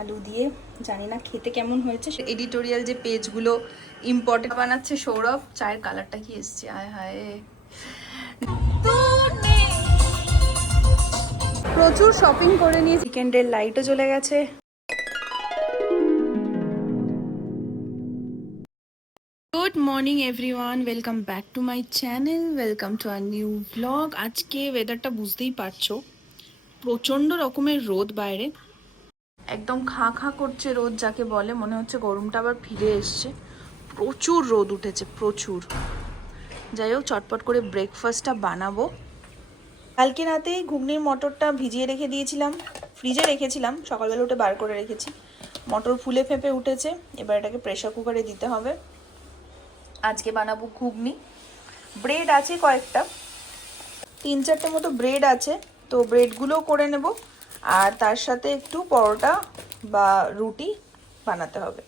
আলু দিয়ে। জানি না খেতে কেমন হয়েছে। এডিটোরিয়াল যে পেজগুলো ইম্পর্টেন্ট বানাচ্ছে সৌরভ। চায়ের কালারটা কি এসছে, আয় হায়। প্রচুর শপিং করে নিয়ে উইকেন্ডের লাইটও চলে গেছে। Good morning everyone, welcome back to my channel, welcome to a new blog. আজকে ওয়েদারটা বুঝতেই পারছো, প্রচণ্ড রকমের রোদ বাইরে, একদম খাঁ খাঁ করছে রোদ যাকে বলে। মনে হচ্ছে গরমটা আবার ফিরে এসছে। প্রচুর রোদ উঠেছে, প্রচুর। যাই হোক, চটপট করে ব্রেকফাস্টটা বানাবো। কালকে রাতেই ঘুগনির মটরটা ভিজিয়ে রেখে দিয়েছিলাম, ফ্রিজে রেখেছিলাম, সকালবেলা উঠে বার করে রেখেছি। মটর ফুলে ফেঁপে উঠেছে, এবার এটাকে প্রেসার কুকারে দিতে হবে। আজকে বানাবো ঘুগনি। ব্রেড আছে কয়েকটা, 3-4টে মতো ব্রেড আছে, তো ব্রেডগুলোও করে নেব। আর তার সাথে একটু পরোটা বা রুটি বানাতে হবে।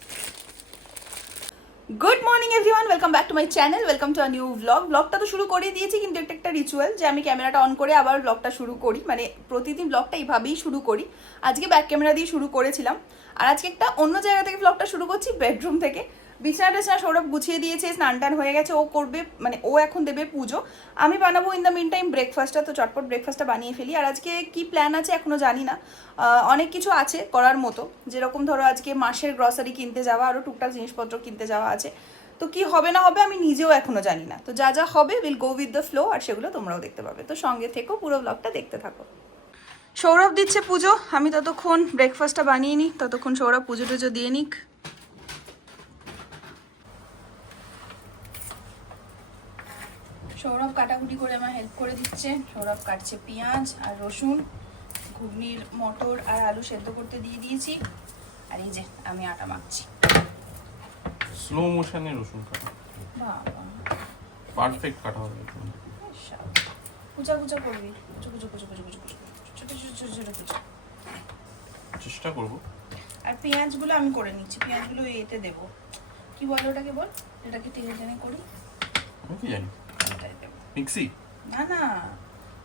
Good morning everyone, welcome back to my channel, welcome to a new blog. ব্লগটা তো শুরু করে দিয়েছি, কিন্তু একটা রিচুয়াল যে আমি ক্যামেরাটা অন করে আবার ব্লগটা শুরু করি। মানে প্রতিদিন ব্লগটা এইভাবেই শুরু করি। আজকে ব্যাক ক্যামেরা দিয়ে শুরু করেছিলাম, আর আজকে একটা অন্য জায়গা থেকে ব্লগটা শুরু করছি, বেডরুম থেকে। বিছানা সৌরভ গুছিয়ে দিয়েছে, স্নান টান হয়ে গেছে, ও করবে, মানে ও এখন দেবে পুজো। আমি বানাবো ইন দ্য মিন টাইম ব্রেকফাস্টটা, তো চটপট ব্রেকফাস্টটা বানিয়ে ফেলি। আর আজকে কি প্ল্যান আছে এখনো জানি না, অনেক কিছু আছে করার মতো। যেরকম ধরো আজকে মাসের গ্রসারি কিনতে যাওয়া, আরও টুকটাক জিনিসপত্র কিনতে যাওয়া আছে। তো কি হবে না হবে আমি নিজেও এখনো জানি না। তো যা যা হবে will go with the flow, আর সেগুলো তোমরাও দেখতে পাবে। তো সঙ্গে থেকো, পুরো ব্লগটা দেখতে থাকো। সৌরভ দিচ্ছে পুজো, আমি ততক্ষণ ব্রেকফাস্টটা বানিয়ে নিই, ততক্ষণ সৌরভ পুজো টুজো দিয়ে নিক। সৌরভ কাটাকুটি করে আমার হেল্প করে দিচ্ছে। সৌরভ কাটছে পেঁয়াজ আর রসুন, ঘুগনির মটর আর আলু সেদ্ধ করতে দিয়ে দিয়েছি। আর এই যে আমি আটা মাখছি। স্লো মোশনে রসুন কাটা, বাবা পারফেক্ট কাটা হবে। কুচা কুচা করবি, কুচো কুচো কুচো কুচো কুচো কুচো, ছোট ছোট ছোট ছোট কুচো। চেষ্টা করব। আর পেঁয়াজগুলো আমি করে নিচ্ছি, পেঁয়াজগুলো এতে দেবো। কি বলে ওটাকে, বল, এটাকে টেনে টেনে করি। আমি কি জানি, এটাই দেবো। মিক্সি? না না,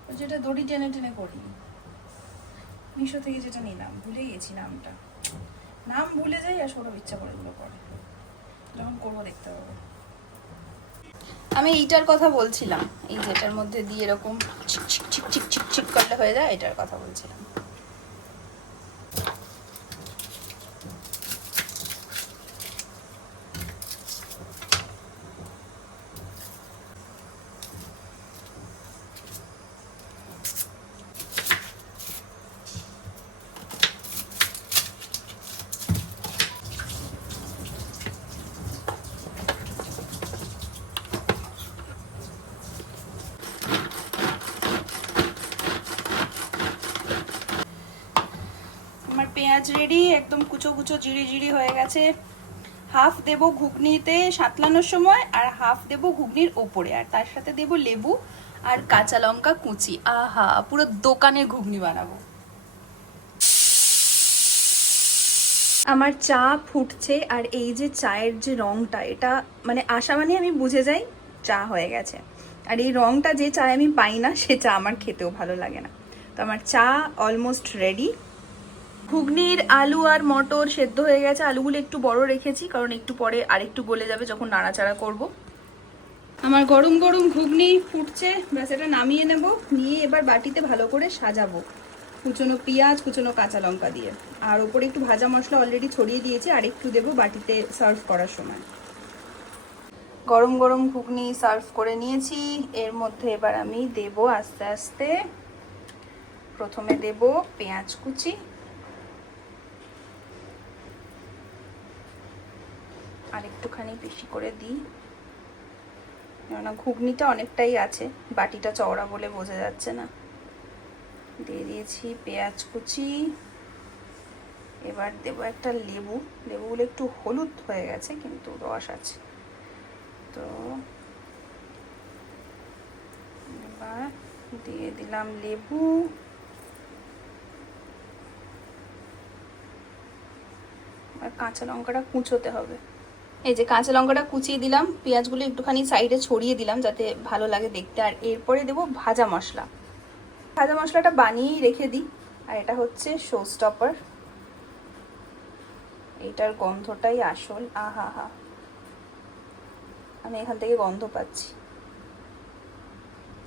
ওই যেটা দড়ি টেনে টেনে করি, মিশো থেকে যেটা নিলাম, ভুলে গেছি নামটা। নাম ভুলে যাই আর সৌরভ ইচ্ছা করে এগুলো করে, যখন করবো দেখতে পাবো। আমি এইটার কথা বলছিলাম, এই যেটার মধ্যে দিয়ে এরকম six six six six six six করলে হয়ে যায়, এটার কথা বলছিলাম। পেঁয়াজ রেডি, একদম কুচো কুচো জিরি জিরি হয়ে গেছে। হাফ দেব ঘুগনিতে সাতলানোর সময়, আর হাফ দেব ঘুগনির ওপরে, আর তার সাথে দেব লেবু আর কাঁচা লঙ্কা কুচি। আহা, পুরো দোকানের ঘুগনি বানাবো। আমার চা ফুটছে, আর এই যে চায়ের যে রংটা, এটা মানে আসা মানে আমি বুঝে যাই চা হয়ে গেছে। আর এই রংটা যে চা আমি পাই না, সে চা আমার খেতেও ভালো লাগে না। তো আমার চা অলমোস্ট রেডি। ঘুগনির আলু আর মটর সেদ্ধ হয়ে গেছে। আলুগুলো একটু বড় রেখেছি, কারণ একটু পরে আরেকটু গলে যাবে যখন নাড়াচাড়া করব। আমার গরম গরম ঘুগনি ফুটছে, ব্যাস এটা নামিয়ে নেব। নিয়ে এবার বাটিতে ভালো করে সাজাবো, কুচনো পেঁয়াজ, কুচনো কাঁচা লঙ্কা দিয়ে। আর ওপরে একটু ভাজা মশলা অলরেডি ছড়িয়ে দিয়েছি, আর একটু দেবো বাটিতে সার্ভ করার সময়। গরম গরম ঘুগনি সার্ভ করে নিয়েছি। এর মধ্যে এবার আমি দেব আস্তে আস্তে, প্রথমে দেব পেঁয়াজ কুচি, আর একটুখানি বেশি করে দিই, কেননা ঘুগনিটা অনেকটাই আছে, বাটিটা চওড়া বলে বোঝা যাচ্ছে না। দিয়ে দিয়েছি পেঁয়াজ কুচি। এবার দেবো একটা লেবু, লেবুগুলো একটু হলুদ হয়ে গেছে কিন্তু রস আছে। তো এবার দিয়ে দিলাম লেবু। আর কাঁচা লঙ্কাটা কুচোতে হবে। এই যে কাঁচা লঙ্কাটা কুচিয়ে দিলাম, পেঁয়াজগুলো একটুখানি সাইডে ছড়িয়ে দিলাম যাতে ভালো লাগে দেখতে। আর এরপরে দেবো ভাজা মশলা। ভাজা মশলাটা বানিয়েই রেখে দিই, আর এটা হচ্ছে শো স্টপার। এইটার গন্ধটাই আসল। আহা হা, আমি এখান থেকে গন্ধ পাচ্ছি।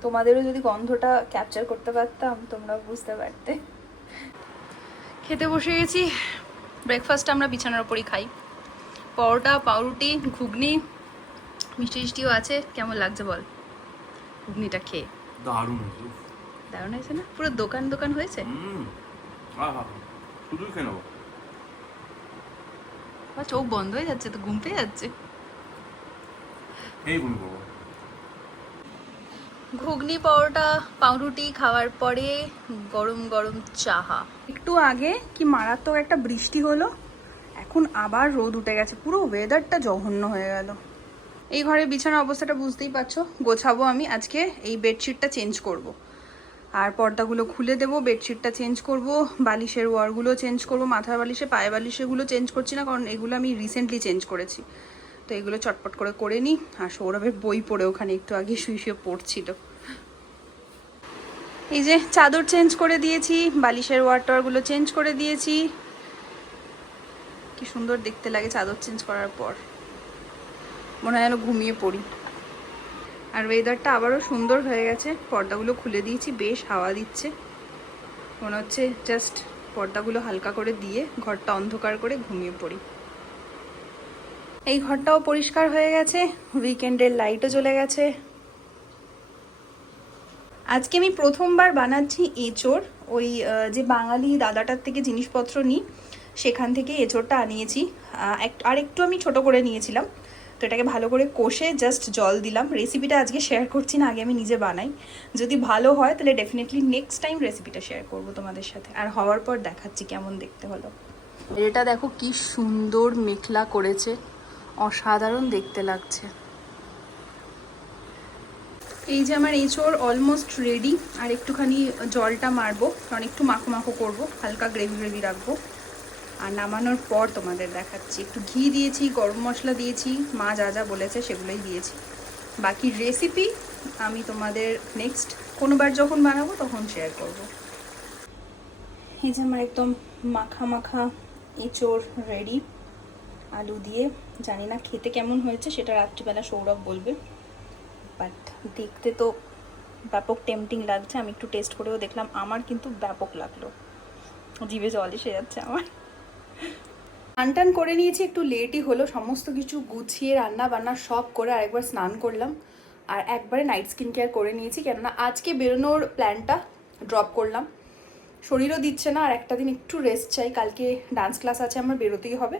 তোমাদেরও যদি গন্ধটা ক্যাপচার করতে পারতাম তোমরা বুঝতে পারতে। খেতে বসে গেছি। ব্রেকফাস্ট আমরা বিছানার ওপরই খাই। পরোটা, পাউরুটি, ঘুগনি, মিষ্টি মিষ্টিও আছে। কেমন লাগছে বল ঘুগনিটা খেয়ে? দারুণ হয়েছে। দারুণ হয়েছে না? পুরো দোকান দোকান হয়েছে। শুধুই খেয়ে নেবো। চোখ বন্ধ হয়ে যাচ্ছে, তো ঘুম পেয়ে যাচ্ছে। এই ঘুমিয়ে পড়বো। ঘুগনি, পরোটা, পাউরুটি খাওয়ার পরে গরম গরম চাহা। একটু আগে কি মারাত্মক একটা বৃষ্টি হলো, এখন আবার রোদ উঠে গেছে, পুরো ওয়েদারটা জঘন্য হয়ে গেল। এই ঘরের বিছানার অবস্থাটা বুঝতেই পারছো। গোছাবো আমি আজকে, এই বেডশিটটা চেঞ্জ করব। আর পর্দাগুলো খুলে দেবো, বেডশিটটা চেঞ্জ করব, বালিশের ওয়ারগুলো চেঞ্জ করব, মাথার বালিশে পায়ে বালিশেগুলো চেঞ্জ করছি না, কারণ এগুলো আমি রিসেন্টলি চেঞ্জ করেছি। তো এগুলো চটপট করে নিই। আর সৌরভের বই পড়ে ওখানে একটু আগে শুয়ে শুয়ে পড়ছিল। এই যে চাদর চেঞ্জ করে দিয়েছি, বালিশের ওয়ারটারগুলো চেঞ্জ করে দিয়েছি। কি সুন্দর দেখতে লাগে চাদর চেঞ্জ করার পর, মনে হয় যেন ঘুমিয়ে পড়ি। আর ওয়েদারটা আবারও সুন্দর হয়ে গেছে, পর্দাগুলো খুলে দিয়েছি, বেশ হাওয়া দিচ্ছে। মনে হচ্ছে জাস্ট পর্দাগুলো হালকা করে দিয়ে ঘরটা অন্ধকার করে ঘুমিয়ে পড়ি। এই ঘরটাও পরিষ্কার হয়ে গেছে, উইকেন্ডের লাইটও জ্বলে গেছে। আজকে আমি প্রথমবার বানাচ্ছি এঁচোড়। ওই যে বাঙালি দাদাটার থেকে জিনিসপত্র নিই, সেখান থেকে এঁচোড়টা আনিয়েছি। আর একটু আমি ছোট করে নিয়েছিলাম। তো এটাকে ভালো করে কষে জাস্ট জল দিলাম। রেসিপিটা আজকে শেয়ার করছি না, আগে আমি নিজে বানাই। যদি ভালো হয় তাহলে ডেফিনেটলি নেক্সট টাইম রেসিপিটা শেয়ার করবো তোমাদের সাথে। আর হওয়ার পর দেখাচ্ছি কেমন দেখতে হলো। এটা দেখো কি সুন্দর মেখলা করেছে, অসাধারণ দেখতে লাগছে। এই যে আমার এঁচোড় অলমোস্ট রেডি। আর একটুখানি জলটা মারবো, কারণ একটু মাখো মাখো করবো, হালকা গ্রেভি গ্রেভি রাখবো। আর নামানোর পর তোমাদের দেখাচ্ছি। একটু ঘি দিয়েছি, গরম মশলা দিয়েছি, মা যা যা বলেছে সেগুলোই দিয়েছি। বাকি রেসিপি আমি তোমাদের নেক্সট কোনোবার যখন বানাবো তখন শেয়ার করব। এই যে আমার একদম মাখা মাখা এঁচোড় রেডি আলু দিয়ে। জানি না খেতে কেমন হয়েছে, সেটা রাত্রিবেলা সৌরভ বলবে। বাট দেখতে তো ব্যাপক টেম্পটিং লাগছে। আমি একটু টেস্ট করেও দেখলাম, আমার কিন্তু ব্যাপক লাগলো, জিভে জল এসে যাচ্ছে আমার। স্নান করে নিয়েছি, একটু লেটই হলো। সমস্ত কিছু গুছিয়ে রান্না বান্না সব করে আরেকবার স্নান করলাম। আর একবারে নাইট স্কিন কেয়ার করে নিয়েছি, কেননা আজকে বেরোনোর প্ল্যানটা ড্রপ করলাম। শরীরও দিচ্ছে না, আর একটা দিন একটু রেস্ট চাই। কালকে ডান্স ক্লাস আছে, আমার বেরোতেই হবে।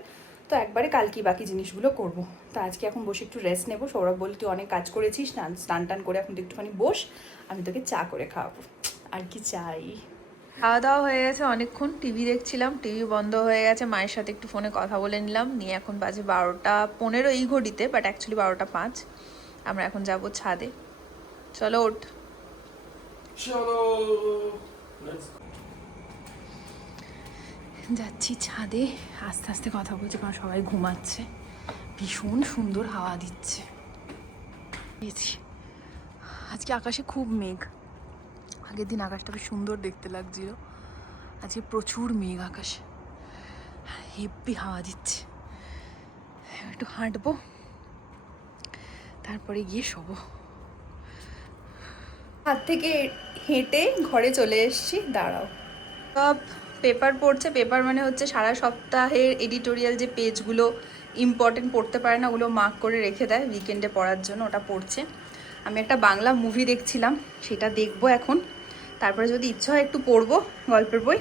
তো একবারে কালকে বাকি জিনিসগুলো করব। তো আজকে এখন বসে একটু রেস্ট নেবো। সৌরভ বলে তুই অনেক কাজ করেছিস, স্নান টান করে এখন তুই একটুখানি বস, আমি তোকে চা করে খাওয়াবো। আর কি চাই। খাওয়া দাওয়া হয়ে গেছে, অনেকক্ষণ টিভি দেখছিলাম, টিভি বন্ধ হয়ে গেছে। মায়ের সাথে একটু ফোনে কথা বলে নিলাম, নিয়ে এখন বাজে 12:15 এই ঘড়িতে, বাট অ্যাকচুয়ালি 12:05। আমরা এখন যাব ছাদে। চলো ওঠ। যাচ্ছি ছাদে, আস্তে আস্তে কথা বলছি, কারণ সবাই ঘুমাচ্ছে। ভীষণ সুন্দর হাওয়া দিচ্ছে। আজকে আকাশে খুব মেঘ। আগের দিন আকাশটা বেশ সুন্দর দেখতে লাগছিল, আজকে প্রচুর মেঘ আকাশে, হেব্বি হাওয়া দিচ্ছে। একটু হাঁটবো, তারপরে গিয়ে শোবো। হাত থেকে হেঁটে ঘরে চলে এসেছি। দাঁড়াও, সব পেপার পড়ছে। পেপার মানে হচ্ছে সারা সপ্তাহের এডিটোরিয়াল যে পেজগুলো ইম্পর্টেন্ট পড়তে পারে না, ওগুলো মার্ক করে রেখে দেয় উইকেন্ডে পড়ার জন্য, ওটা পড়ছে। আমি একটা বাংলা মুভি দেখছিলাম, সেটা দেখবো এখন। তারপরে যদি ইচ্ছা হয় একটু পড়বো গল্পের বই,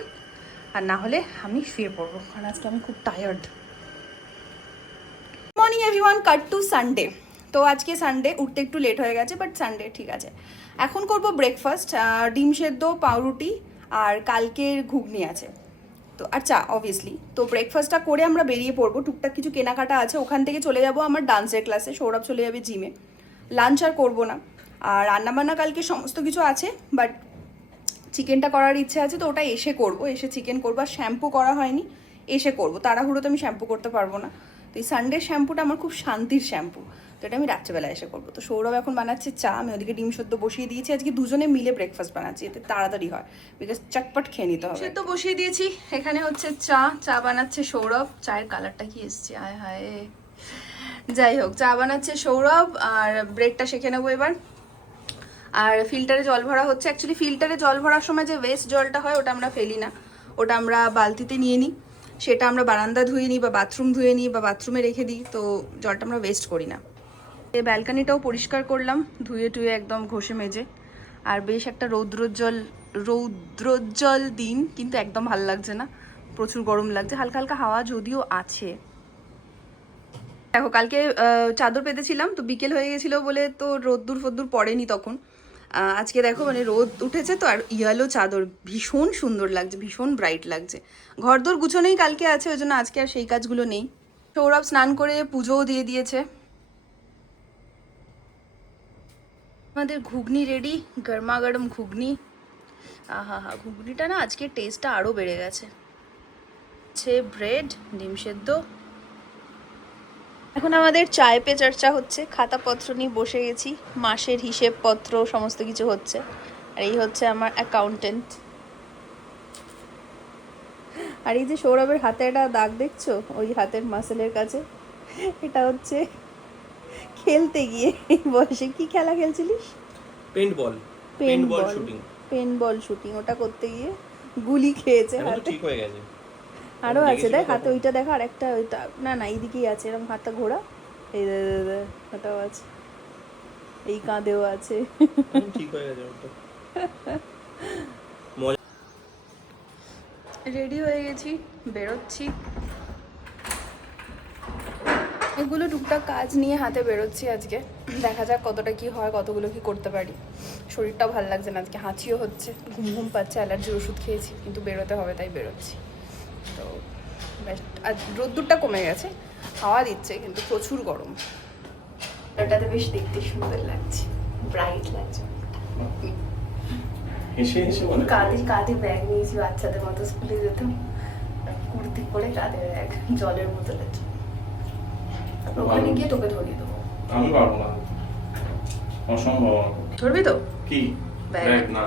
আর না হলে আমি শুয়ে পড়বো, কারণ আজকে আমি খুব tired. Morning everyone, cut to Sunday. তো আজকে সানডে, উঠতে একটু লেট হয়ে গেছে, বাট সানডে ঠিক আছে। এখন করব ব্রেকফাস্ট, ডিম সেদ্ধ, পাউরুটি, আর কালকের ঘুগনি আছে তো, আর চা অবভিয়াসলি। তো ব্রেকফাস্টটা করে আমরা বেরিয়ে পড়বো। টুকটাক কিছু কেনাকাটা আছে, ওখান থেকে চলে যাব আমার ডান্সের ক্লাসে। সৌরভ চলে যাবে জিমে। লাঞ্চ আর করবো না। আর রান্নাবান্না কালকে সমস্ত কিছু আছে, বাট চিকেনটা করার ইচ্ছে আছে, তো ওটা এসে করব। এসে চিকেন করবো। আর শ্যাম্পু করা হয়নি, এসে করব। তাড়াহুড়ো তো আমি শ্যাম্পু করতে পারবো না, তো এই সানডে শ্যাম্পুটা আমার খুব শান্তির শ্যাম্পু, তো এটা আমি রাত্রেবেলা এসে করবো। তো সৌরভ এখন বানাচ্ছে চা, আমি ওদিকে ডিম সেদ্ধ বসিয়ে দিয়েছি। আজকে দুজনে মিলে ব্রেকফাস্ট বানাচ্ছি, এতে তাড়াতাড়ি হয়, বিকজ চটপট খেয়ে নিতে হবে। সেদ্ধ বসিয়ে দিয়েছি, এখানে হচ্ছে চা বানাচ্ছে সৌরভ। চায়ের কালারটা কি এসছে, আয় হায়। যাই হোক, চা বানাচ্ছে সৌরভ, আর ব্রেডটা সেঁকে নেবো এবার। আর ফিল্টারে জল ভরা হচ্ছে। অ্যাকচুয়ালি ফিল্টারে জল ভরার সময় যে ওয়েস্ট জলটা হয় ওটা আমরা ফেলি না, ওটা আমরা বালতিতে নিয়ে নিই, সেটা আমরা বারান্দা ধুয়ে নিই বা বাথরুম ধুয়ে নিই বা বাথরুমে রেখে দিই, তো জলটা আমরা ওয়েস্ট করি না। এই ব্যালকানিটাও পরিষ্কার করলাম ধুয়ে টুয়ে একদম ঘষে মেজে। আর বেশ একটা রৌদ্রোজ্জ্বল দিন, কিন্তু একদম ভালো লাগছে না, প্রচুর গরম লাগছে। হালকা হালকা হাওয়া যদিও আছে। দেখো কালকে চাদর পেতেছিলাম, তো বিকেল হয়ে গেছিলো বলে তো রোদ্দুর ফোদ্দুর পড়েনি তখন। আজকে দেখো মানে রোদ উঠেছে তো, আর ইয়ালো চাদর ভীষণ সুন্দর লাগছে, ভীষণ ব্রাইট লাগছে। ঘরদোর গুছোনেই কালকে আছে, ওই জন্য আজকে আর সেই কাজগুলো নেই। সৌরভ স্নান করে পুজোও দিয়ে দিয়েছে। আমাদের ঘুগনি রেডি, গরমা গরম ঘুগনি। আহা হা, ঘুগনিটা না আজকে টেস্টটা আরও বেড়ে গেছে। ব্রেড, ডিম সেদ্ধ। এখন আমাদের চায় পে চর্চা হচ্ছে, খাতাপত্র নিয়ে বসে গেছি, মাসের হিসেবপত্র সমস্ত কিছু হচ্ছে। আর এই হচ্ছে আমার অ্যাকাউন্টেন্ট। আর এই যে সৌরভের হাতে একটা দাগ দেখছো, ওই হাতের মাসেলের কাছে, এটা হচ্ছে খেলতে গিয়ে এই বয়সে কি খেলা খেলছিলিস? পেনবল শুটিং। ওটা করতে গিয়ে গুলি খেয়েছে হাতে। ঠিক হয়ে গেছে। আরো আছে দেখ হাতে, ওইটা দেখো, আর একটা ওইটা না না এইদিকেই আছে, এরকম হাতটা ঘোরা, এই ওটাও আছে, এই কাঁধেও আছে। ঠিক হয়ে গেছে ওটা। রেডি হয়ে গেছি, বেরোচ্ছি। এগুলো টুকটাক কাজ নিয়ে হাতে বেরোচ্ছি আজকে, দেখা যাক কতটা কি হয়, কতগুলো কি করতে পারি। শরীরটাও ভালো লাগছে না আজকে, হাঁচিও হচ্ছে, ঘুম ঘুম পাচ্ছে, অ্যালার্জির ওষুধ খেয়েছি, কিন্তু বেরোতে হবে তাই বেরোচ্ছি। তো আজ রোদ্দুরটা কমে গেছে, হাওয়া দিচ্ছে, কিন্তু প্রচুর গরম। এটাতে বেশ দেখতে সুন্দর লাগছে, ব্রাইট লাগছে। কাঁধে ব্যাগ নিয়েছি, বাচ্চাদের মতো স্কুলে যেতাম, কুর্তি পরে কাঁধে ব্যাগ, জলের বোতলের। ওখানে গিয়ে তোকে ধরিয়ে দেবো। আমি পারবো না, অসম্ভব। ধরবি তো? কি ব্যাগ? না,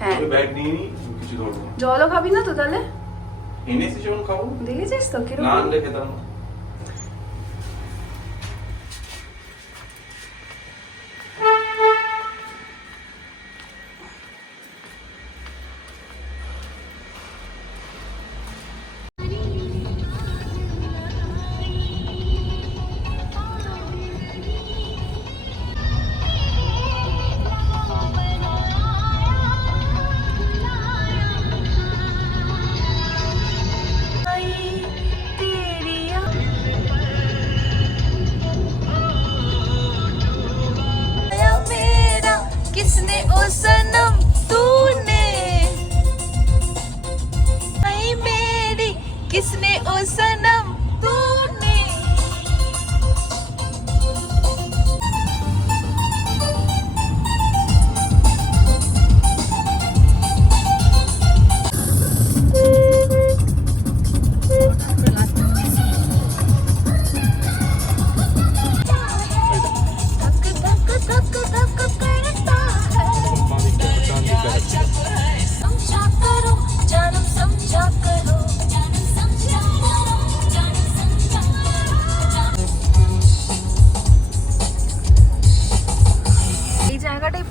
হ্যাঁ ব্যাগ নিয়ে নি, কিছু ধরবো। জলও খাবি না তো তাহলে? এনেছি যখন খাবো। দেখেছিস তো কিরকম? না রেখে দাও। किसने ओ सनम तूने, आई मेरी किसने ओ सनम तूने।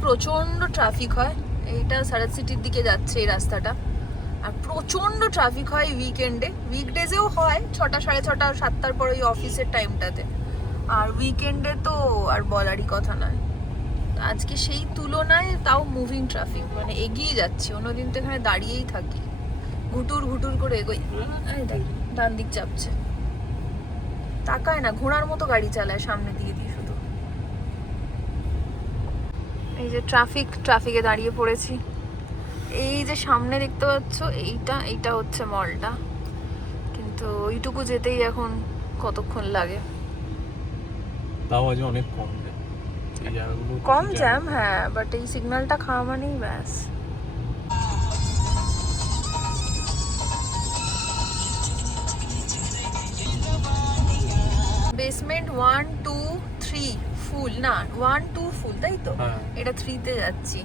প্রচন্ড ট্রাফিক হয়, এইটা সারাত সিটির দিকে যাচ্ছে এই রাস্তাটা, আর প্রচন্ড ট্রাফিক হয় উইকেন্ডে। উইকডেজেও হয় 6টা, 6:30, 7টার পর ওই অফিসের টাইমটাতে, আর উইকেন্ডে তো আর বলারই কথা নয়। আজকে সেই তুলনায় তাও মুভিং ট্রাফিক, মানে এগিয়ে যাচ্ছি, অন্যদিন তো এখানে দাঁড়িয়েই থাকি, ঘুটুর ঘুটুর করে এগোই। ডান দিক চাপছে, তাকায় না, ঘোড়ার মতো গাড়ি চালায় সামনে দিয়ে দিয়ে শুধু। এই যে ট্রাফিকে দাঁড়িয়ে পড়েছি। এই যে সামনে দেখতে পাচ্ছ, এইটা হচ্ছে মলটা, কিন্তু ওইটুকু যেতেই এখন কতক্ষণ লাগে। তাও আজ অনেক কম জ্যাম, হ্যাঁ, বাট এই সিগন্যালটা খাওয়া মানেই ব্যাস। বেসমেন্ট 1 2 3 ফুল না 1 2 ফুল তাই তো হ্যাঁ। এটা 3 তে যাচ্ছি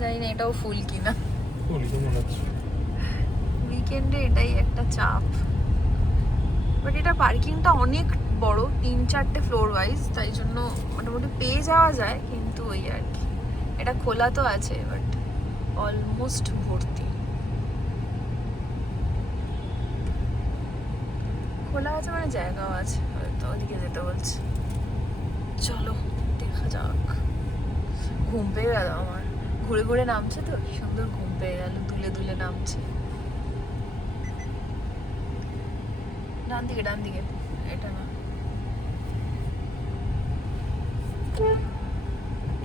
জানি না এটাও ফুল কিনা ফুল কি মনে হচ্ছে উইকেন্ডে এটাই একটা চাপ বাট এটা পার্কিংটা অনেক বড় 3-4টে ফ্লোর ওয়াইজ তাই জন্য মোটামুটি পেয়ে যাওয়া যায় কিন্তু ওই আর কি এটা খোলা তো আছে বাট অলমোস্ট ভর্তি খোলা আছে মানে জায়গাও আছে হয়তো ওদিকে যেতে বলছে চলো দেখা যাক ঘুম পেয়ে গেল আমার ঘুরে ঘুরে নামছে তো কি সুন্দর ঘুম পেয়ে গেল দুলে দুলে নামছে ডান দিকে এটা না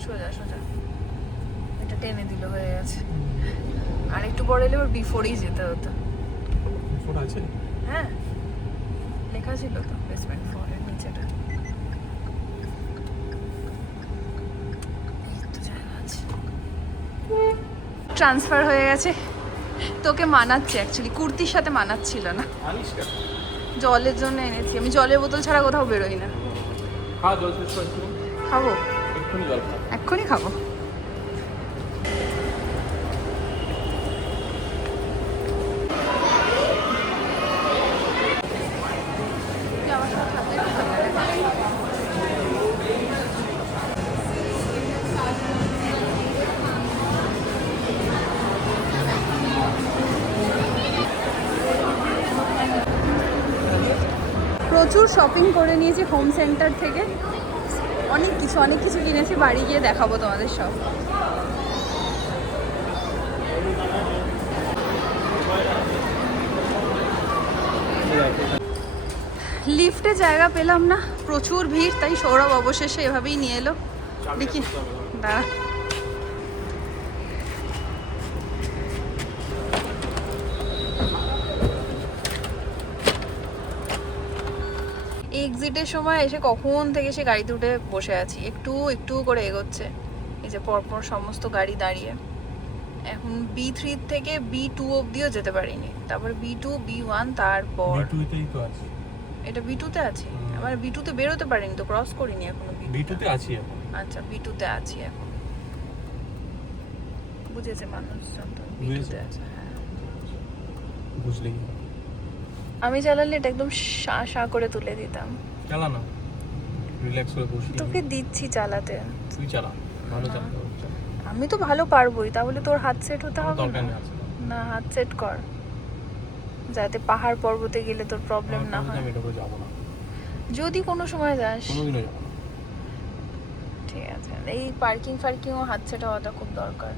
সোজা সোজা এটা টেনে দিল হয়ে গেছে আর একটু পরে এলে ওর বিফোরেই যেতে হতো ফোন আছে হ্যাঁ লেখা ছিল তো বেসমেন্ট 4 এর নিচেটা এই তো জায়গা আছে ট্রান্সফার হয়ে গেছে তোকে মানাচ্ছে অ্যাকচুয়ালি কুর্তির সাথে মানাচ্ছিল না আনিস কেন জলের জন্য এনেছি আমি জলের বোতল ছাড়া কোথাও বেরোই না হ্যাঁ জল শেষ করে খাবো এক্ষুনি জল খা এক্ষুনি খাবো প্রচুর শপিং করে নিয়েছি হোম সেন্টার থেকে অনেক কিছু কিনেছি বাড়ি গিয়ে দেখাবো তোমাদের সব লিফটে জায়গা পেলাম না প্রচুর ভিড় তাই সৌরভ অবশেষে এভাবেই নিয়ে এলো দেখি দাঁড়া এক্সিটের সময় এসে কখন থেকে সে গাড়িতে উঠে বসে আছি একটু করে এগোচ্ছে এই যে পরপর সমস্ত গাড়ি দাঁড়িয়ে এখন B3 থেকে B2 অবধিও যেতে পারিনি তারপর B2 B1 তারপর B2 তেই তো আছে এটা B2 তে আছে আমার B2 তে বেরোতে পারিনি তো ক্রস করিনি এখনো B2 তে আছি এখন আচ্ছা B2 তে আছি এখন বুঝেছে মানুষজন তো B2 তে আছে হ্যাঁ বুঝলেই আমি চালালে এটা একদম শা করে তুলে দিতাম চালা না রিল্যাক্স করে বসি তোকে দিচ্ছি চালাতে তুই চালা ভালো চালাতে হচ্ছে আমি তো ভালো পারবোই তাহলে তোর হাত সেট হতে হবে দরকার না নেই আছে না হাত সেট কর যাতে পাহাড় পর্বতে গেলে তোর প্রবলেম না হয় আমি এটা করে যাবো না যদি কোনো সময় যাস কোনোদিনও যাবো না ঠিক আছে এই পার্কিংও হাত সেট হওয়াটা খুব দরকার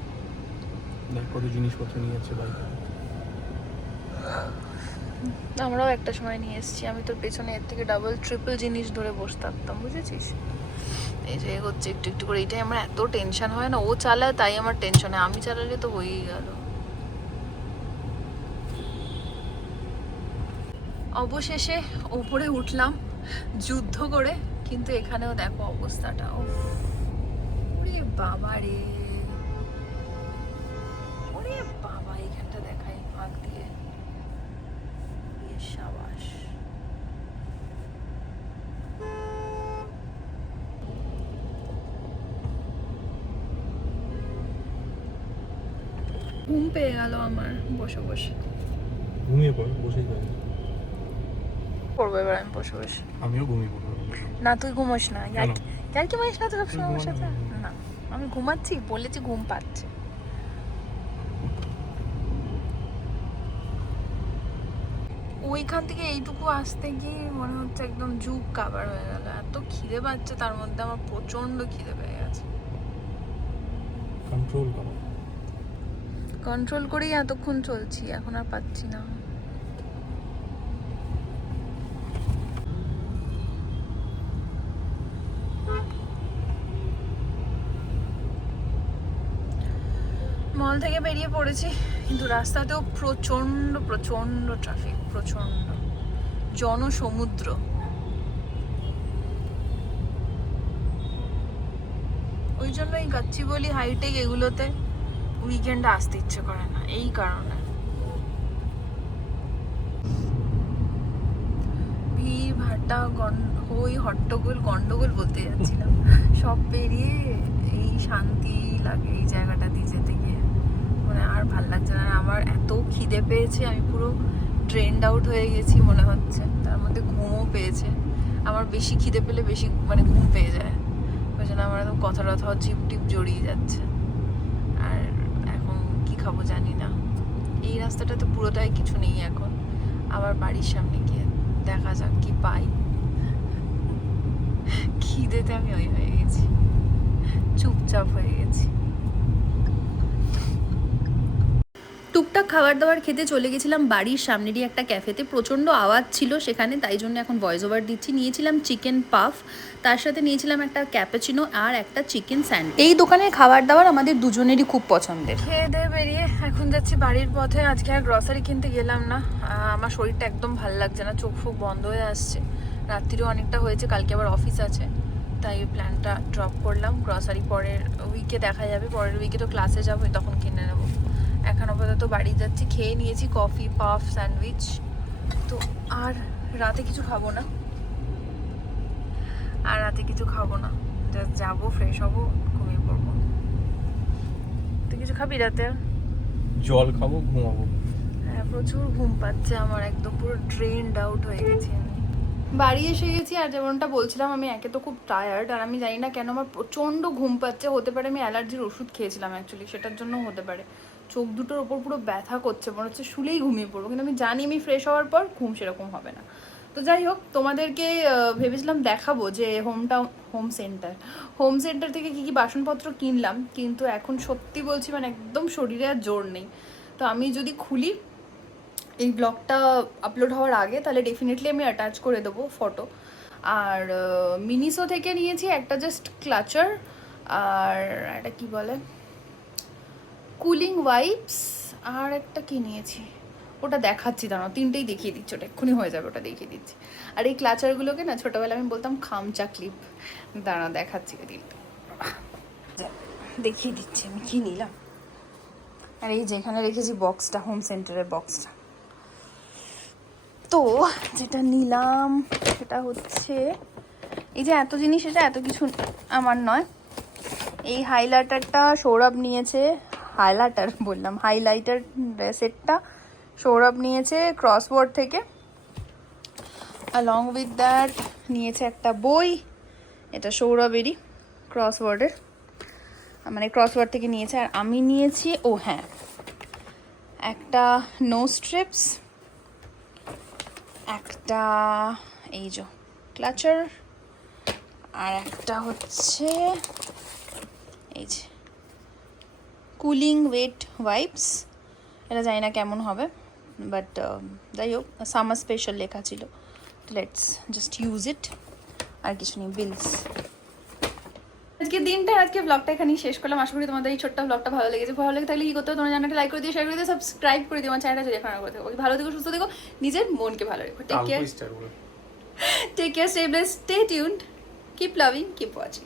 দেখ কত জিনিসপত্র নিয়ে যাচ্ছে বাইকে আমরাও একটা সময় নিয়ে এসেছি আমি তোর পেছনে এর থেকে ডাবল ট্রিপল জিনিস ধরে বসে থাকতাম বুঝেছিস এই যে এগোচ্ছে একটু করে এইটাই আমার এত টেনশন হয় না ও চালায় তাই আমার টেনশন হয় আমি চালালে তো হয়েই গেল অবশেষে ওপরে উঠলাম যুদ্ধ করে কিন্তু এখানেও দেখো অবস্থাটা ওরে বাবা রে ওরে বাবা এইখানটা দেখাই ফাঁক দিয়ে সাবাস ঘুম পেয়ে গেল আমার বসে বসে ঘুমিয়ে পড় বসেই যাবে করবো এবার আমি বসে বসে আমিও ঘুমিয়ে পড়বো না তুই ঘুমোস না কেন? ইয়ার কি মারিস না তো সবসময় আমার ঘুমো সাথে না। না আমি ঘুমাচ্ছি বলেছি ঘুম পাচ্ছে ওইখান থেকে এইটুকু আসতে গিয়ে মনে হচ্ছে একদম যুগ কাবার হয়ে গেল এত খিদে পাচ্ছে তার মধ্যে আমার প্রচন্ড খিদে পেয়ে গেছে কন্ট্রোল করো কন্ট্রোল করেই এতক্ষণ চলছি এখন আর পাচ্ছি না মল থেকে বেরিয়ে পড়েছি কিন্তু রাস্তাতেও প্রচন্ড ট্রাফিক প্রচন্ড জনসমুদ্র ওই জন্যই গাচ্চিবলি হাইটেক এগুলোতে উইকেন্ডে আসতে ইচ্ছে করে না এই কারণে ভিড় ভাট্টা একটা হট্টগোল গন্ডগোল বলতে যাচ্ছিলাম, সব পেরিয়ে এই শান্তি লাগে এই জায়গাটা দিয়ে যেতে গিয়ে। মানে আর ভাল লাগছে না, আমার এত খিদে পেয়েছে, আমি পুরো ট্রেন্ড আউট হয়ে গেছি মনে হচ্ছে। তার মধ্যে ঘুমও পেয়েছে, আমার বেশি খিদে পেলে বেশি মানে ঘুম পেয়ে যায়, ওই জন্য আমার একদম কথা টথা জিপ টিপ জড়িয়ে যাচ্ছে। আর এখন কি খাবো জানি না, এই রাস্তাটা তো পুরোটাই কিছু নেই এখন। আবার বাড়ির সামনে গিয়ে দেখা যাক কি পাই। খিদেতে আমি ওই হয়ে গেছি, চুপচাপ হয়ে গেছি। টুকটাক খাবার দাবার খেতে চলে গেছিলাম বাড়ির সামনেরই একটা ক্যাফেতে। প্রচণ্ড আওয়াজ ছিল সেখানে, তাই জন্য এখন ভয়েস ওভার দিচ্ছি। নিয়েছিলাম চিকেন পাফ, তার সাথে নিয়েছিলাম একটা ক্যাপাচিনো আর একটা চিকেন স্যান্ডউইচ। এই দোকানের খাবার দাবার আমাদের দুজনেরই খুব পছন্দের। খেয়ে দিয়ে বেরিয়ে এখন যাচ্ছি বাড়ির পথে। আজকে আর গ্রসারি কিনতে গেলাম না, আমার শরীরটা একদম ভালো লাগছে না, চোখ ফোক বন্ধ হয়ে আসছে, রাত্রিরও অনেকটা হয়েছে, কালকে আবার অফিস আছে, তাই প্ল্যানটা ড্রপ করলাম। গ্রসারি পরের উইকে দেখা যাবে, পরের উইকে তো ক্লাসে যাবো, তখন কিনে নেবো। এখন আপাতত বাড়ি যাচ্ছি, খেয়ে নিয়েছি কফি পাফ স্যান্ডউইচ, তো আর রাতে কিছু খাবো না, জাস্ট যাবো, ফ্রেশ হবো, ঘুমিয়ে পড়বো। তুই কিছু খাবি রাতে? জল খাবো, ঘুমাবো। হ্যাঁ, প্রচুর ঘুম পাচ্ছে আমার, একদম পুরো ড্রেনড আউট হয়ে গেছি আমি। বাড়ি এসে গেছি, আর যেমনটা বলছিলাম আমি একে তো খুব টায়ার্ড, আর আমি জানি না কেন আমার প্রচণ্ড ঘুম পাচ্ছে। হতে পারে আমি অ্যালার্জির ওষুধ খেয়েছিলাম অ্যাকচুয়ালি, সেটার জন্য হতে পারে। চোখ দুটোর ওপর পুরো ব্যথা করছে, মনে হচ্ছে শুলেই ঘুমিয়ে পড়বো, কিন্তু আমি জানি আমি ফ্রেশ হওয়ার পর ঘুম সেরকম হবে না। তো যাই হোক, তোমাদেরকে ভেবেছিলাম দেখাবো যে হোম সেন্টার থেকে কী কী বাসনপত্র কিনলাম, কিন্তু এখন সত্যি বলছি মানে একদম শরীরে আর জোর নেই। তো আমি যদি খুলি এই ব্লগটা আপলোড হওয়ার আগে, তাহলে ডেফিনেটলি আমি অ্যাটাচ করে দেবো ফটো। আর মিনিসো থেকে নিয়েছি একটা জাস্ট ক্লাচার, আর একটা কী বলে কুলিং ওয়াইপস, আর একটা কি নিয়েছি ওটা দেখাচ্ছি, দাঁড়াও, তিনটেই দেখিয়ে দিচ্ছি, ওটা এক্ষুনি হয়ে যাবে, ওটা দেখিয়ে দিচ্ছি। আর এই ক্লাচারগুলোকে না ছোটোবেলায় আমি বলতাম খামচা ক্লিপ, দাঁড়াও দেখাচ্ছি তিনটে, দেখিয়ে দিচ্ছি আমি কি নিলাম। আর এই যেখানে রেখেছি বক্সটা, হোম সেন্টারের বক্সটা, তো যেটা নিলাম সেটা হচ্ছে এই যে এত জিনিস, এটা এত কিছু আমার নয়। এই হাইলাইটারটা সৌরভ নিয়েছে, হাইলাইটার সেটটা সৌরভ নিয়েছে ক্রসওয়ার্ড থেকে। অ্যালং উইথ দ্যাট নিয়েছে একটা বই, এটা সৌরভেরই ক্রসওয়ার্ডের, মানে ক্রসওয়ার্ড থেকে নিয়েছে। আর আমি নিয়েছি একটা নো স্ট্রিপস, একটা এই যে ক্লাচার, আর একটা হচ্ছে এই যে কুলিং ওয়েট ওয়াইপস। এটা জানি না কেমন হবে, বাট যাই হোক, সামার স্পেশাল লেখা ছিল, লেটস জাস্ট ইউজ ইট। আর কিছু নেই, বিলস। আজকে ব্লগটা এখানেই শেষ করলাম। আশা করি তোমাদের এই ছোট্ট ব্লগটা ভালো লেগেছে। ভালো লেগে থাকলে কি করতে হবে, তোমার চ্যানেলটা লাইক করে দিও, শেয়ার করে দিও, সাবস্ক্রাইব করে দিও আমার চ্যানেলটা যদি এখন করতে হবে। ভালো থেকো, সুস্থ থেকো, নিজের মনকে ভালো রেখো। Take care, stay blessed, stay tuned, keep loving, keep watching.